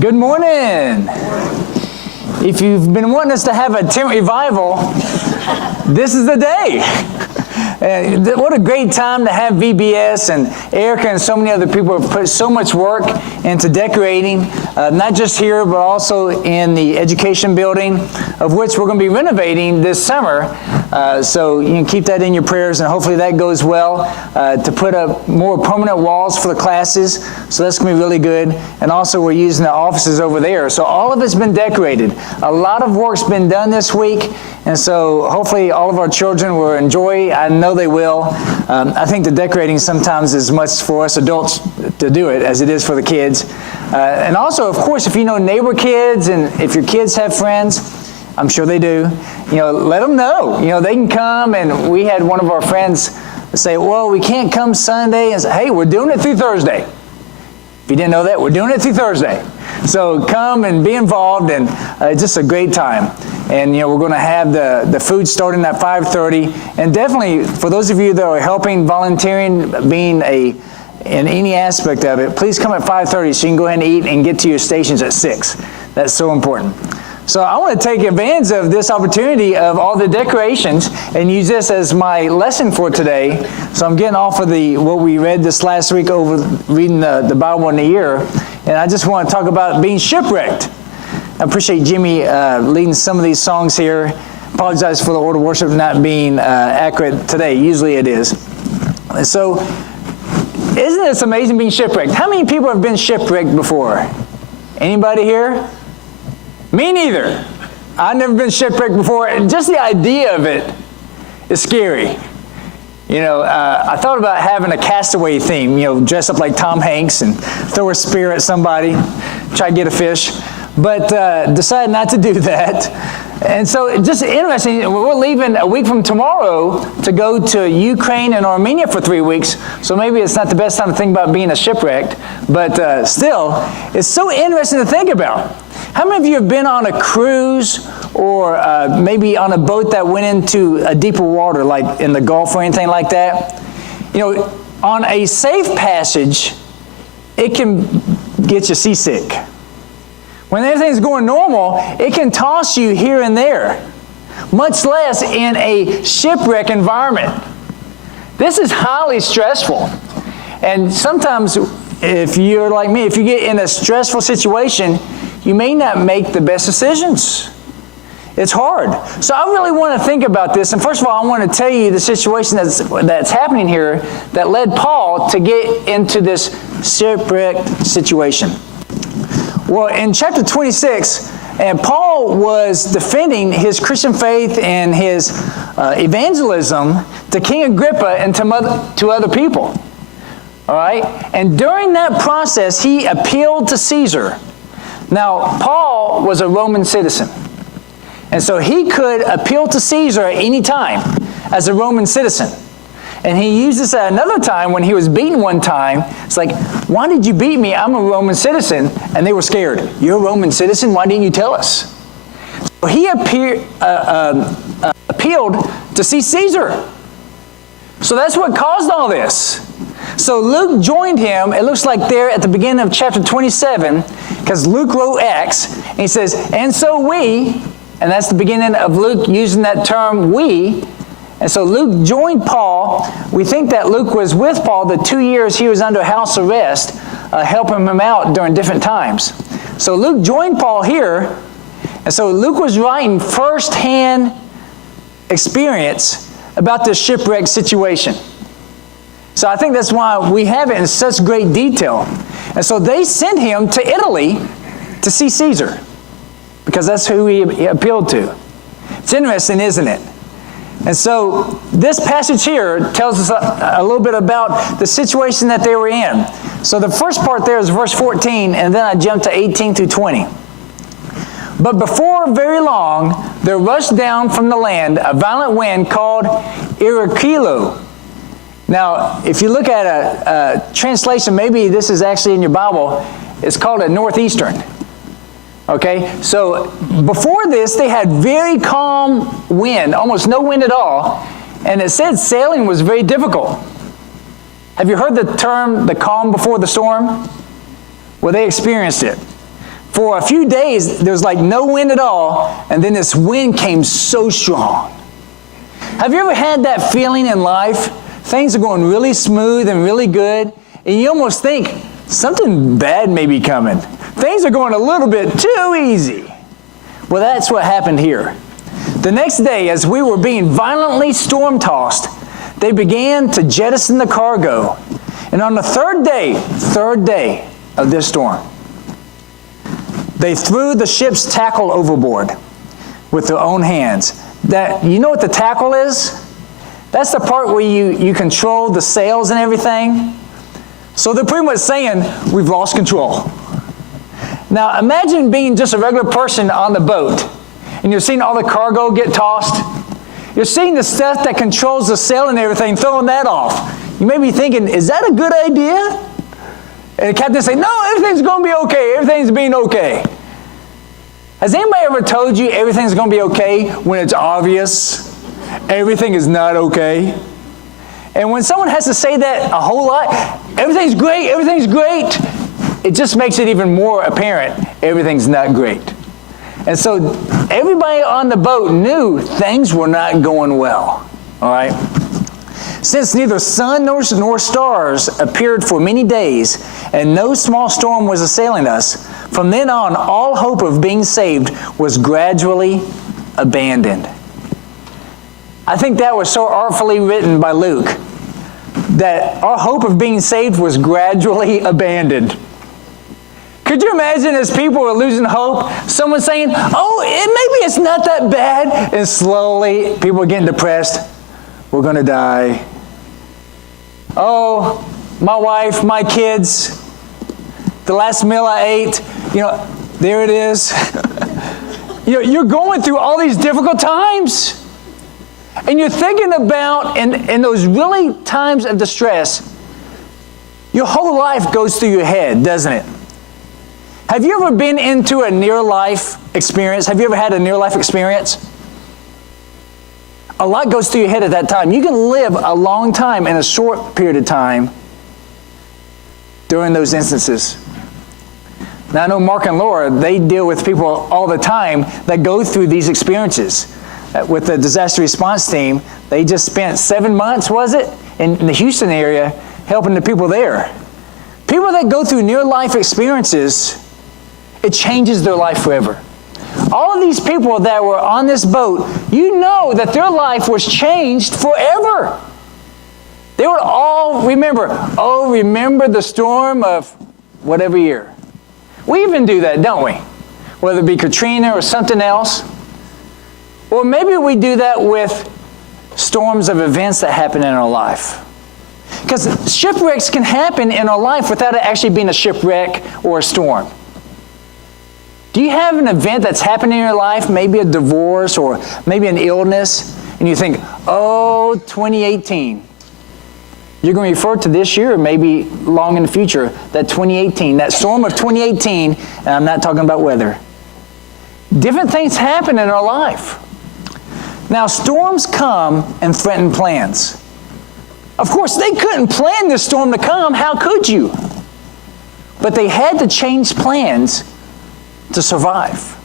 Good morning. If you've been wanting us to have a tent revival, this is the day. What a great time to have VBS, and Erica and so many other people have put so much work into decorating, not just here, but also in the education building, of which we're going to be renovating this summer. So you can keep that in your prayers, and hopefully that goes well, to put up more permanent walls for the classes. So that's going to be really good. And also we're using the offices over there. So all of it's been decorated. A lot of work's been done this week. And so hopefully all of our children will enjoy. I know they will. I think the decorating sometimes is as much for us adults to do it as it is for the kids. And also, of course, if you know neighbor kids and if your kids have friends, I'm sure they do, let them know. They can come. And we had one of our friends say, well, we can't come Sunday. And say, hey, we're doing it through Thursday. If you didn't know that, we're doing it through Thursday. So come and be involved, and it's just a great time. And we're going to have the food starting at 5:30. And definitely, for those of you that are helping, volunteering, being in any aspect of it, please come at 5:30 so you can go ahead and eat and get to your stations at 6. That's so important. So I want to take advantage of this opportunity of all the decorations and use this as my lesson for today. So I'm getting off of what we read this last week over reading the Bible in a year. And I just want to talk about being shipwrecked. I appreciate Jimmy leading some of these songs here. Apologize for the order of worship not being accurate today. Usually it is. So isn't this amazing being shipwrecked? How many people have been shipwrecked before? Anybody here? Me neither. I've never been shipwrecked before. And just the idea of it is scary. I thought about having a castaway theme, dress up like Tom Hanks and throw a spear at somebody, try to get a fish, but decided not to do that. And so just interesting, we're leaving a week from tomorrow to go to Ukraine and Armenia for 3 weeks, so maybe it's not the best time to think about being a shipwrecked, but still, it's so interesting to think about. How many of you have been on a cruise or maybe on a boat that went into a deeper water, like in the Gulf or anything like that? On a safe passage, it can get you seasick. When everything's going normal, it can toss you here and there, much less in a shipwreck environment. This is highly stressful. And sometimes, if you're like me, if you get in a stressful situation, you may not make the best decisions. It's hard. So I really want to think about this. And first of all, I want to tell you the situation that's happening here that led Paul to get into this shipwrecked situation. Well, in chapter 26, and Paul was defending his Christian faith and his evangelism to King Agrippa and to other people. All right? And during that process, he appealed to Caesar. Now, Paul was a Roman citizen. And so he could appeal to Caesar at any time as a Roman citizen. And he used this at another time when he was beaten one time. It's like, why did you beat me? I'm a Roman citizen. And they were scared. You're a Roman citizen? Why didn't you tell us? So he appealed to see Caesar. So that's what caused all this. So Luke joined him, it looks like there at the beginning of chapter 27, because Luke wrote Acts, and he says, and so we, and that's the beginning of Luke using that term we, and so Luke joined Paul. We think that Luke was with Paul the 2 years he was under house arrest, helping him out during different times. So Luke joined Paul here, and so Luke was writing first-hand experience about this shipwreck situation. So I think that's why we have it in such great detail. And so they sent him to Italy to see Caesar, because that's who he appealed to. It's interesting, isn't it? And so this passage here tells us a little bit about the situation that they were in. So the first part there is verse 14, and then I jump to 18 through 20. But before very long, there rushed down from the land a violent wind called Irokilo. Now, if you look at a translation, maybe this is actually in your Bible, it's called a northeastern. Okay, so before this, they had very calm wind, almost no wind at all, and it said sailing was very difficult. Have you heard the term, the calm before the storm? Well, they experienced it. For a few days, there was like no wind at all, and then this wind came so strong. Have you ever had that feeling in life? Things are going really smooth and really good, and you almost think something bad may be coming. Things are going a little bit too easy. Well, that's what happened here. The next day, as we were being violently storm-tossed, they began to jettison the cargo. And on the third day of this storm, they threw the ship's tackle overboard with their own hands. You know what the tackle is? That's the part where you control the sails and everything. So they're pretty much saying, we've lost control. Now imagine being just a regular person on the boat, and you're seeing all the cargo get tossed. You're seeing the stuff that controls the sail and everything, throwing that off. You may be thinking, is that a good idea? And the captain say, no, everything's going to be okay. Everything's being okay. Has anybody ever told you everything's going to be okay when it's obvious everything is not okay? And when someone has to say that a whole lot, everything's great, it just makes it even more apparent everything's not great. And so everybody on the boat knew things were not going well. All right? Since neither sun nor stars appeared for many days, and no small storm was assailing us, from then on, all hope of being saved was gradually abandoned. I think that was so artfully written by Luke, that our hope of being saved was gradually abandoned. Could you imagine as people were losing hope, someone saying, oh, maybe it's not that bad, and slowly people are getting depressed. We're going to die. Oh, my wife, my kids, the last meal I ate, there it is. You're going through all these difficult times. And you're thinking about, in those really times of distress, your whole life goes through your head, doesn't it? Have you ever been into a near-life experience? Have you ever had a near-life experience? A lot goes through your head at that time. You can live a long time in a short period of time during those instances. Now, I know Mark and Laura, they deal with people all the time that go through these experiences. With the disaster response team, they just spent 7 months, was it, in the Houston area, helping the people there. People that go through near-life experiences, it changes their life forever. All of these people that were on this boat, you know that their life was changed forever. They would all remember the storm of whatever year. We even do that, don't we? Whether it be Katrina or something else. Or maybe we do that with storms of events that happen in our life. Because shipwrecks can happen in our life without it actually being a shipwreck or a storm. Do you have an event that's happened in your life, maybe a divorce or maybe an illness, and you think, 2018. You're going to refer to this year, maybe long in the future, that 2018, that storm of 2018, and I'm not talking about weather. Different things happen in our life. Now, storms come and threaten plans. Of course, they couldn't plan this storm to come. How could you? But they had to change plans to survive.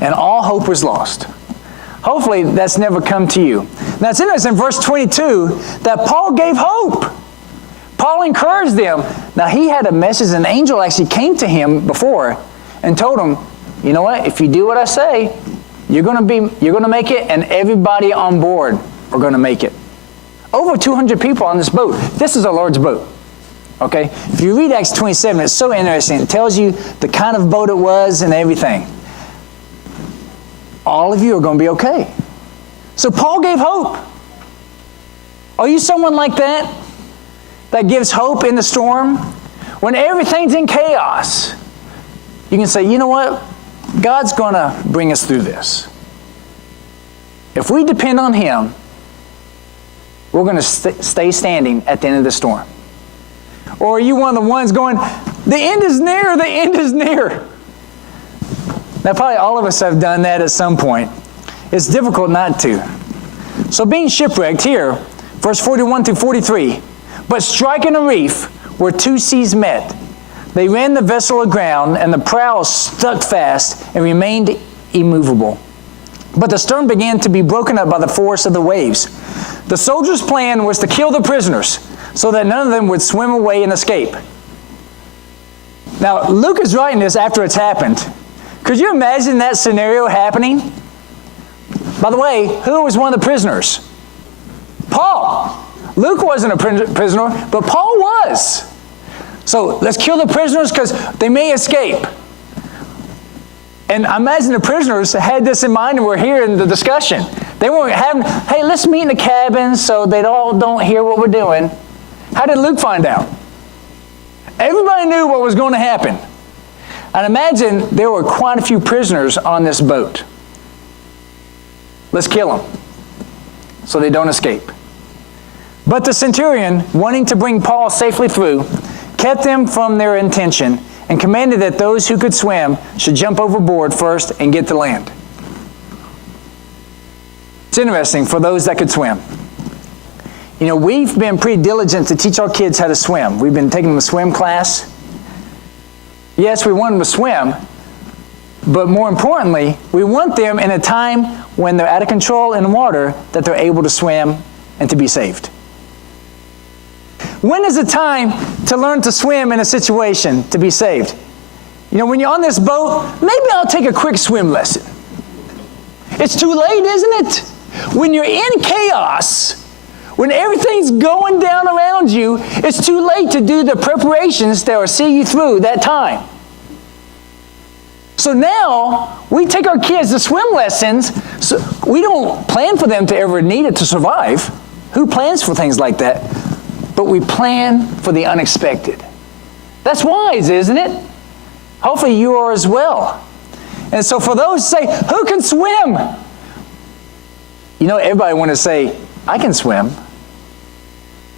And all hope was lost. Hopefully, that's never come to you. Now, it's interesting in verse 22 that Paul gave hope. Paul encouraged them. Now, he had a message. An angel actually came to him before and told him, you know what? If you do what I say, you're going to make it, and everybody on board are going to make it. Over 200 people on this boat. This is a large boat. Okay? If you read Acts 27, it's so interesting. It tells you the kind of boat it was and everything. All of you are going to be okay. So Paul gave hope. Are you someone like that? That gives hope in the storm? When everything's in chaos, you can say, you know what? God's going to bring us through this. If we depend on Him, we're going to stay standing at the end of the storm. Or are you one of the ones going, the end is near, the end is near? Now, probably all of us have done that at some point. It's difficult not to. So being shipwrecked here, verse 41 through 43, but striking a reef where two seas met, They ran the vessel aground, and the prow stuck fast and remained immovable. But the stern began to be broken up by the force of the waves. The soldiers' plan was to kill the prisoners so that none of them would swim away and escape. Now, Luke is writing this after it's happened. Could you imagine that scenario happening? By the way, who was one of the prisoners? Paul. Luke wasn't a prisoner, but Paul was. So let's kill the prisoners because they may escape. And I imagine the prisoners had this in mind and were hearing the discussion. They weren't having, hey, let's meet in the cabin so they all don't hear what we're doing. How did Luke find out? Everybody knew what was going to happen. And imagine there were quite a few prisoners on this boat. Let's kill them so they don't escape. But the centurion, wanting to bring Paul safely through, kept them from their intention and commanded that those who could swim should jump overboard first and get to land. It's interesting for those that could swim. You know, we've been pretty diligent to teach our kids how to swim. We've been taking them a swim class. Yes, we want them to swim, but more importantly, we want them in a time when they're out of control in the water that they're able to swim and to be saved. When is the time to learn to swim in a situation to be saved? You know, when you're on this boat, maybe I'll take a quick swim lesson. It's too late, isn't it? When you're in chaos, when everything's going down around you, it's too late to do the preparations that will see you through that time. So now, we take our kids to swim lessons. So we don't plan for them to ever need it to survive. Who plans for things like that? But we plan for the unexpected. That's wise, isn't it? Hopefully you are as well. And so for those who say, who can swim? You know, everybody want to say, I can swim.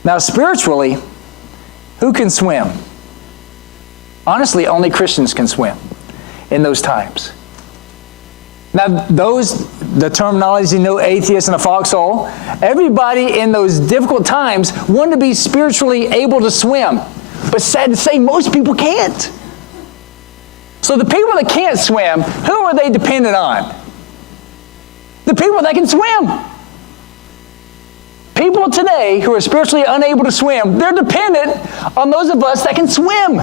Now spiritually, who can swim? Honestly, only Christians can swim in those times. Now the terminology, atheist and a foxhole, everybody in those difficult times want to be spiritually able to swim. But sad to say, most people can't. So the people that can't swim, who are they dependent on? The people that can swim. People today who are spiritually unable to swim, they're dependent on those of us that can swim.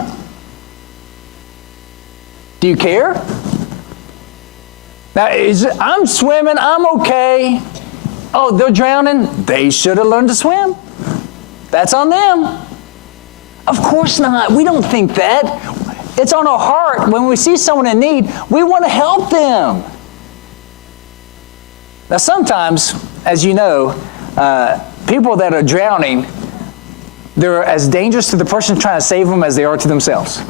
Do you care? Now, I'm swimming, I'm okay. Oh, they're drowning. They should have learned to swim. That's on them. Of course not. We don't think that. It's on our heart. When we see someone in need, we want to help them. Now, sometimes, as you know, people that are drowning, they're as dangerous to the person trying to save them as they are to themselves.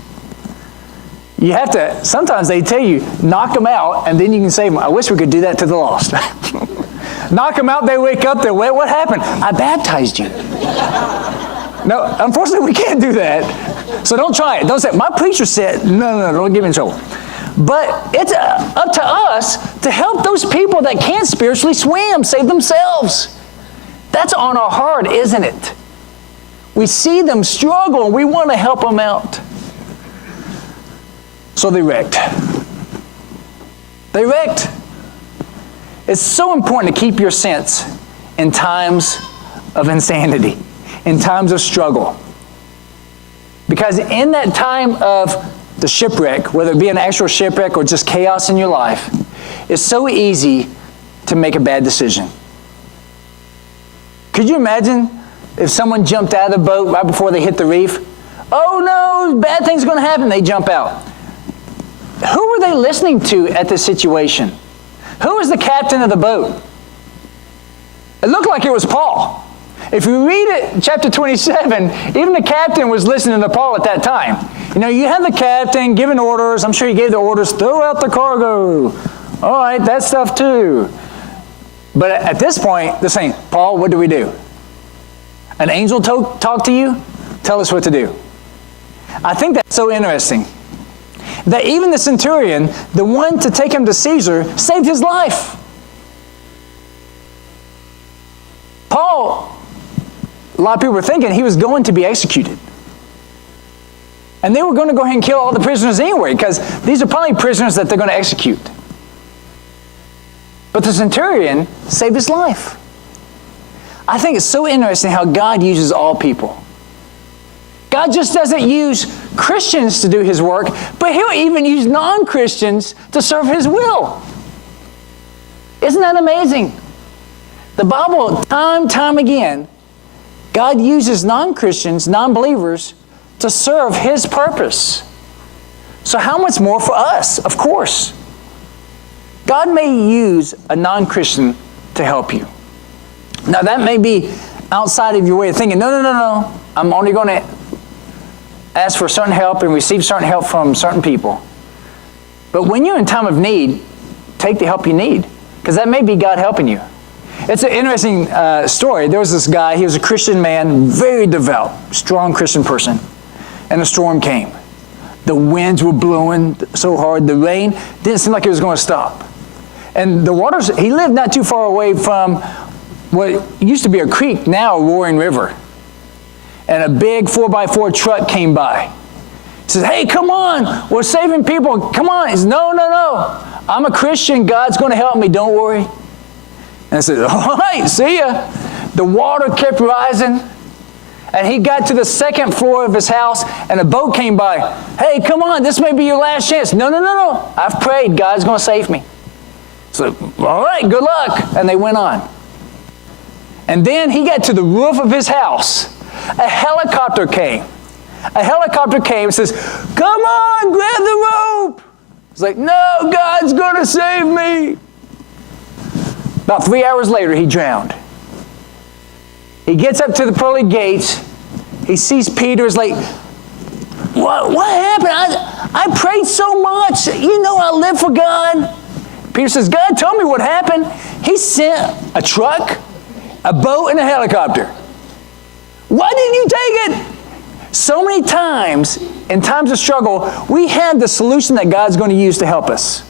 You have to, sometimes they tell you, knock them out, and then you can save them. I wish we could do that to the lost. Knock them out, they wake up, they're wet. What happened? I baptized you. No, unfortunately, we can't do that. So don't try it. Don't say, my preacher said, no, don't get me in trouble. But it's up to us to help those people that can't spiritually swim, save themselves. That's on our heart, isn't it? We see them struggle, and we want to help them out. So they wrecked. They wrecked. It's so important to keep your sense in times of insanity, in times of struggle. Because in that time of the shipwreck, whether it be an actual shipwreck or just chaos in your life, it's so easy to make a bad decision. Could you imagine if someone jumped out of the boat right before they hit the reef? Oh no, bad things are going to happen. They jump out. Who were they listening to at this situation? Who was the captain of the boat? It looked like it was Paul. If you read it, chapter 27, even the captain was listening to Paul at that time. You know, you have the captain giving orders. I'm sure he gave the orders, throw out the cargo. All right, that stuff too. But at this point, they're saying, Paul, what do we do? An angel talk to you? Tell us what to do. I think that's so interesting. That even the centurion, the one to take him to Caesar, saved his life. Paul, a lot of people were thinking he was going to be executed. And they were going to go ahead and kill all the prisoners anyway, because these are probably prisoners that they're going to execute. But the centurion saved his life. I think it's so interesting how God uses all people. God just doesn't use Christians to do his work, but he'll even use non-Christians to serve his will. Isn't that amazing? The Bible, time again, God uses non-Christians, non-believers, to serve his purpose. So how much more for us? Of course. God may use a non-Christian to help you. Now that may be outside of your way of thinking, no. I'm only going to ask for certain help and receive certain help from certain people. But when you're in time of need, take the help you need, because that may be God helping you. It's an interesting story. There was this guy, he was a Christian man, very devout, strong Christian person, and a storm came. The winds were blowing so hard, the rain didn't seem like it was going to stop. And the waters, he lived not too far away from what used to be a creek, now a roaring river. And a big 4x4 truck came by. He says, hey, come on, we're saving people, come on. He says, no, I'm a Christian, God's going to help me, don't worry. And I said, all right, see ya. The water kept rising, and he got to the second floor of his house, and a boat came by. Hey, come on, this may be your last chance. No, I've prayed, God's going to save me. So, all right, good luck. And they went on. And then he got to the roof of his house. A helicopter came. And says, come on, grab the rope. He's like, no, God's going to save me. About 3 hours later, he drowned. He gets up to the pearly gates. He sees Peter. He's like, what happened? I prayed so much. You know I live for God. Peter says, God told me what happened. He sent a truck, a boat, and a helicopter. Why didn't you take it? So many times, in times of struggle, we have the solution that God's going to use to help us.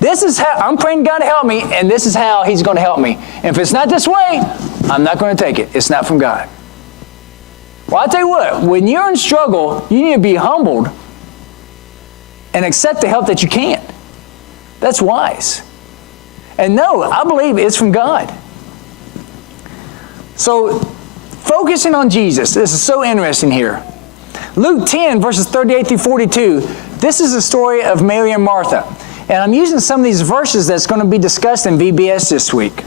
This is how, I'm praying God to help me, and this is how he's going to help me. And if it's not this way, I'm not going to take it. It's not from God. Well, I'll tell you what, when you're in struggle, you need to be humbled and accept the help that you can. That's wise. And no, I believe it's from God. So, focusing on Jesus. This is so interesting here. Luke 10, verses 38 through 42. This is the story of Mary and Martha. And I'm using some of these verses that's going to be discussed in VBS this week.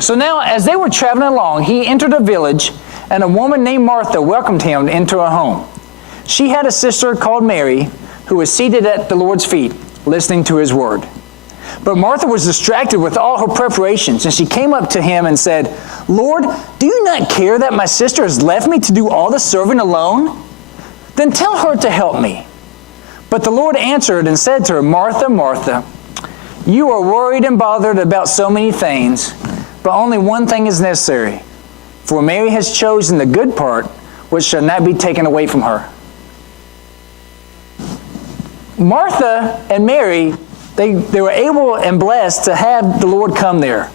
So now, as they were traveling along, he entered a village, and a woman named Martha welcomed him into her home. She had a sister called Mary, who was seated at the Lord's feet, listening to his word. But Martha was distracted with all her preparations, and she came up to him and said, Lord, do you not care that my sister has left me to do all the serving alone? Then tell her to help me. But the Lord answered and said to her, Martha, Martha, you are worried and bothered about so many things, but only one thing is necessary. For Mary has chosen the good part, which shall not be taken away from her. Martha and Mary, they were able and blessed to have the Lord come there.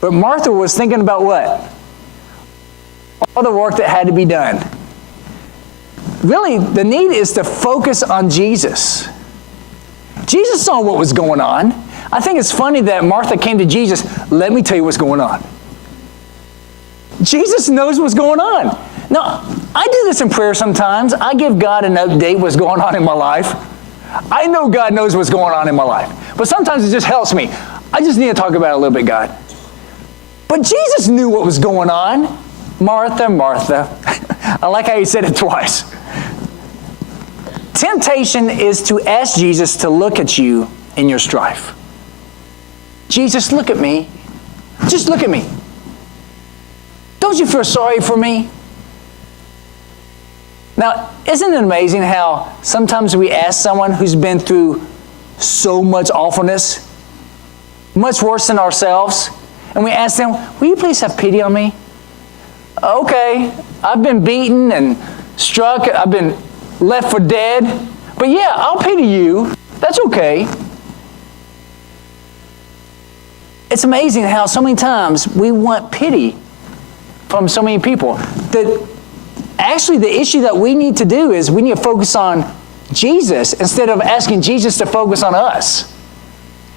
But Martha was thinking about what? All the work that had to be done. Really, the need is to focus on Jesus. Jesus saw what was going on. I think it's funny that Martha came to Jesus, let me tell you what's going on. Jesus knows what's going on. Now, I do this in prayer sometimes. I give God an update what's going on in my life. I know God knows what's going on in my life. But sometimes it just helps me. I just need to talk about it a little bit, God. But Jesus knew what was going on. Martha, Martha. I like how he said it twice. Temptation is to ask Jesus to look at you in your strife. Jesus, look at me. Just look at me. Don't you feel sorry for me? Now, isn't it amazing how sometimes we ask someone who's been through so much awfulness, much worse than ourselves, and we ask them, will you please have pity on me? Okay, I've been beaten and struck, I've been left for dead, but yeah, I'll pity you. That's okay. It's amazing how so many times we want pity from so many people. Actually, the issue that we need to do is we need to focus on Jesus instead of asking Jesus to focus on us.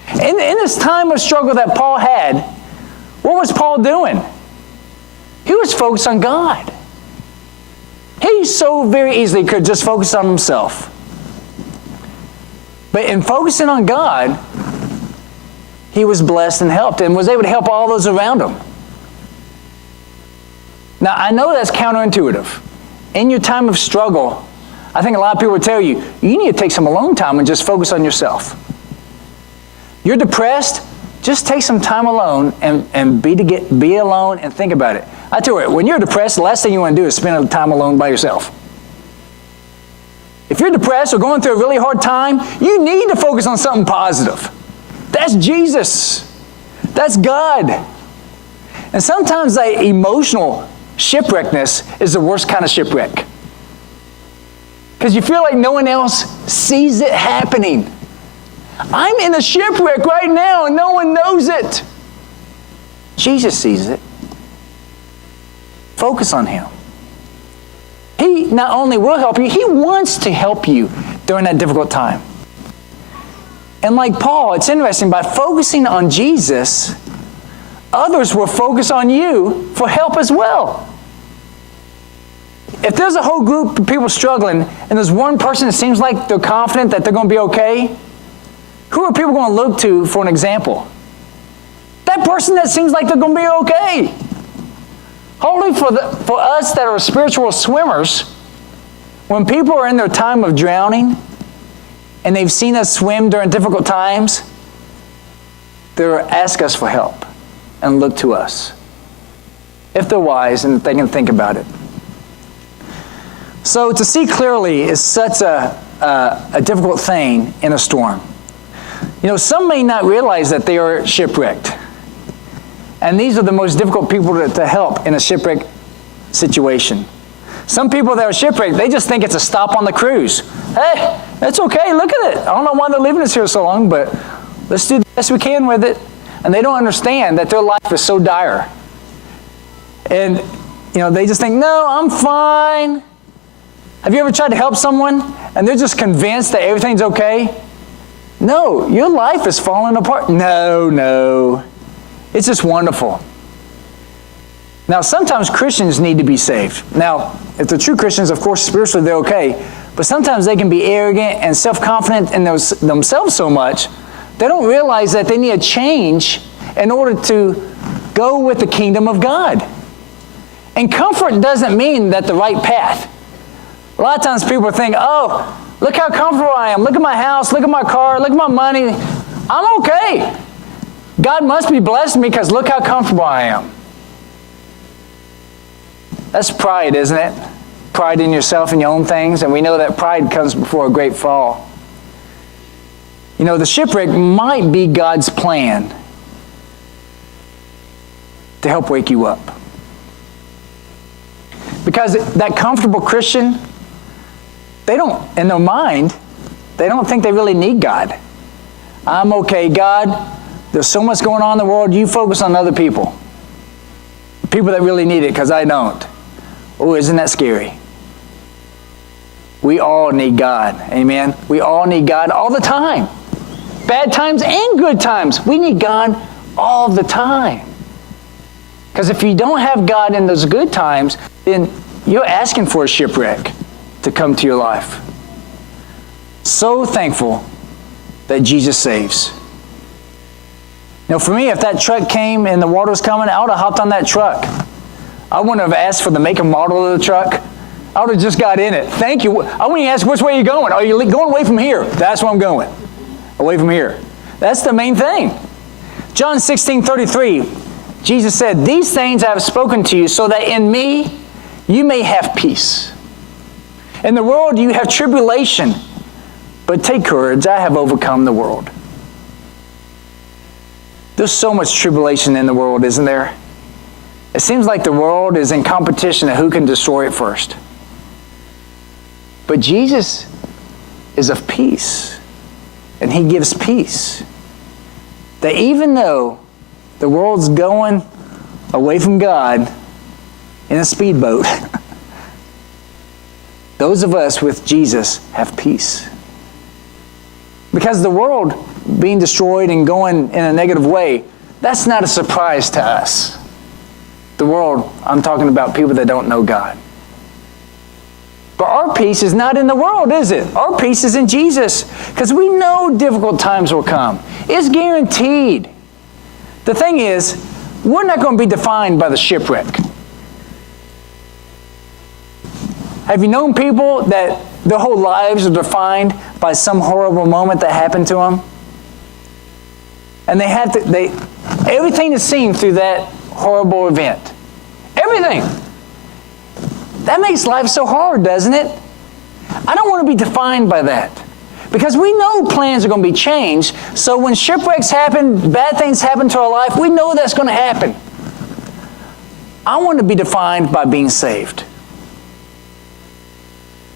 In this time of struggle that Paul had, what was Paul doing? He was focused on God. He so very easily could just focus on himself. But in focusing on God, he was blessed and helped and was able to help all those around him. Now, I know that's counterintuitive. In your time of struggle, I think a lot of people would tell you, you need to take some alone time and just focus on yourself. You're depressed, just take some time alone and be alone and think about it. I tell you what, when you're depressed, the last thing you want to do is spend time alone by yourself. If you're depressed or going through a really hard time, you need to focus on something positive. That's Jesus. That's God. And sometimes that emotional shipwreckness is the worst kind of shipwreck. Because you feel like no one else sees it happening. I'm in a shipwreck right now and no one knows it. Jesus sees it. Focus on Him. He not only will help you, He wants to help you during that difficult time. And like Paul, it's interesting, by focusing on Jesus, others will focus on you for help as well. If there's a whole group of people struggling, and there's one person that seems like they're confident that they're going to be okay, who are people going to look to for an example? That person that seems like they're going to be okay. Only for us that are spiritual swimmers, when people are in their time of drowning, and they've seen us swim during difficult times, they'll ask us for help and look to us. If they're wise and they can think about it. So to see clearly is such a difficult thing in a storm. You know, some may not realize that they are shipwrecked. And these are the most difficult people to help in a shipwreck situation. Some people that are shipwrecked, they just think it's a stop on the cruise. Hey, that's okay, look at it. I don't know why they're leaving us here so long, but let's do the best we can with it. And they don't understand that their life is so dire. And, you know, they just think, no, I'm fine. Have you ever tried to help someone and they're just convinced that everything's okay? No, your life is falling apart. No. It's just wonderful. Now, sometimes Christians need to be saved. Now, if they're true Christians, of course, spiritually they're okay. But sometimes they can be arrogant and self-confident in themselves so much, they don't realize that they need a change in order to go with the kingdom of God. And comfort doesn't mean that the right path. A lot of times people think, oh, look how comfortable I am. Look at my house. Look at my car. Look at my money. I'm okay. God must be blessing me because look how comfortable I am. That's pride, isn't it? Pride in yourself and your own things. And we know that pride comes before a great fall. You know, the shipwreck might be God's plan to help wake you up. Because that comfortable Christian, they don't, in their mind, they don't think they really need God. I'm okay, God. There's so much going on in the world. You focus on other people. People that really need it, because I don't. Oh, isn't that scary? We all need God. Amen? We all need God all the time. Bad times and good times. We need God all the time. Because if you don't have God in those good times, then you're asking for a shipwreck to come to your life. So thankful that Jesus saves. You know, for me, if that truck came and the water was coming, I would have hopped on that truck. I wouldn't have asked for the make and model of the truck. I would have just got in it. Thank you. I wouldn't even ask which way you're going. Are you going away from here? That's where I'm going. Away from here. That's the main thing. John 16:33, Jesus said, "These things I have spoken to you so that in me you may have peace. In the world you have tribulation, but take courage, I have overcome the world." There's so much tribulation in the world, isn't there? It seems like the world is in competition of who can destroy it first. But Jesus is of peace, and He gives peace. That even though the world's going away from God in a speedboat, Those of us with Jesus have peace. Because the world being destroyed and going in a negative way, that's not a surprise to us. The world, I'm talking about people that don't know God. But our peace is not in the world, is it? Our peace is in Jesus. Because we know difficult times will come. It's guaranteed. The thing is, we're not going to be defined by the shipwreck. Have you known people that their whole lives are defined by some horrible moment that happened to them? And everything is seen through that horrible event. Everything. That makes life so hard, doesn't it? I don't want to be defined by that. Because we know plans are going to be changed. So when shipwrecks happen, bad things happen to our life, we know that's going to happen. I want to be defined by being saved.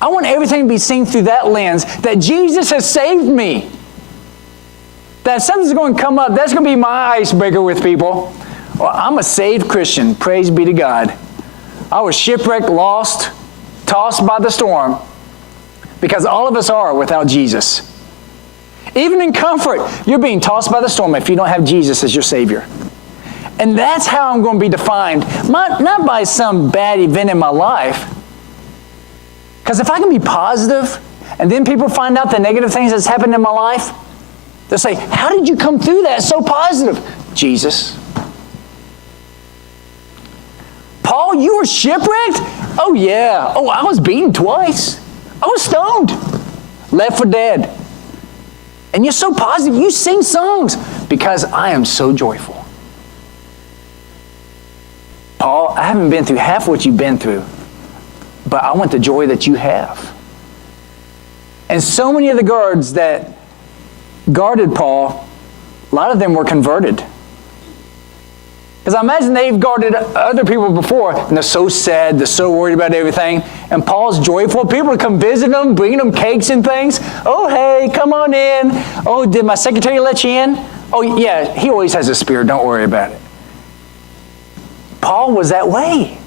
I want everything to be seen through that lens, that Jesus has saved me. That something's going to come up, that's going to be my icebreaker with people. Well, I'm a saved Christian, praise be to God. I was shipwrecked, lost, tossed by the storm, because all of us are without Jesus. Even in comfort, you're being tossed by the storm if you don't have Jesus as your Savior. And that's how I'm going to be defined, not by some bad event in my life. Because if I can be positive, and then people find out the negative things that's happened in my life, they'll say, how did you come through that so positive? Jesus. Paul, you were shipwrecked? Oh yeah. Oh, I was beaten twice. I was stoned. Left for dead. And you're so positive. You sing songs. Because I am so joyful. Paul, I haven't been through half what you've been through. But I want the joy that you have. And so many of the guards that guarded Paul, a lot of them were converted. Because I imagine they've guarded other people before, and they're so sad, they're so worried about everything, and Paul's joyful. People would come visit them, bringing them cakes and things. Oh, hey, come on in. Oh, did my secretary let you in? Oh, yeah, he always has a spirit, don't worry about it. Paul was that way.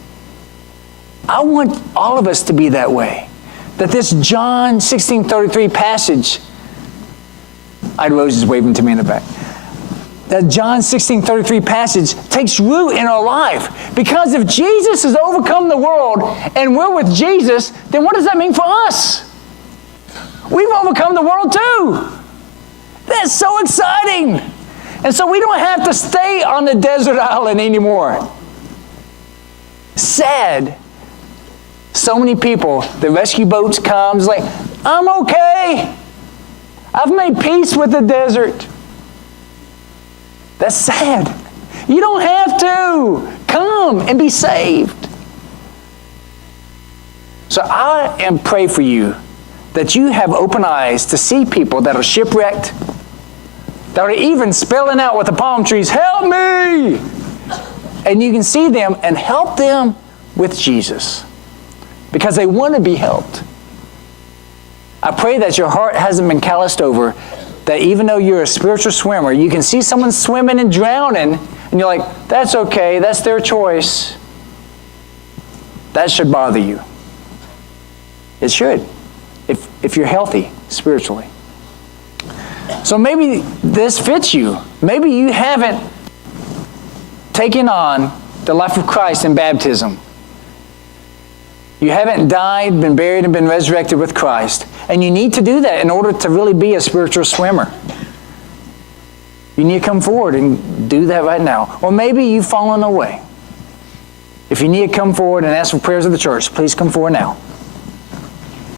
I want all of us to be that way. That this John 16:33 passage, Rose is waving to me in the back. That John 16:33 passage takes root in our life. Because if Jesus has overcome the world and we're with Jesus, then what does that mean for us? We've overcome the world too. That's so exciting. And so we don't have to stay on the desert island anymore. Sad. So many people, the rescue boats comes like, I'm okay. I've made peace with the desert. That's sad. You don't have to. Come and be saved. So I pray for you that you have open eyes to see people that are shipwrecked, that are even spelling out with the palm trees, help me! And you can see them and help them with Jesus because they want to be helped. I pray that your heart hasn't been calloused over, that even though you're a spiritual swimmer, you can see someone swimming and drowning, and you're like, that's okay, that's their choice. That should bother you. It should, if you're healthy spiritually. So maybe this fits you. Maybe you haven't taken on the life of Christ in baptism. You haven't died, been buried, and been resurrected with Christ. And you need to do that in order to really be a spiritual swimmer. You need to come forward and do that right now. Or maybe you've fallen away. If you need to come forward and ask for prayers of the church, please come forward now.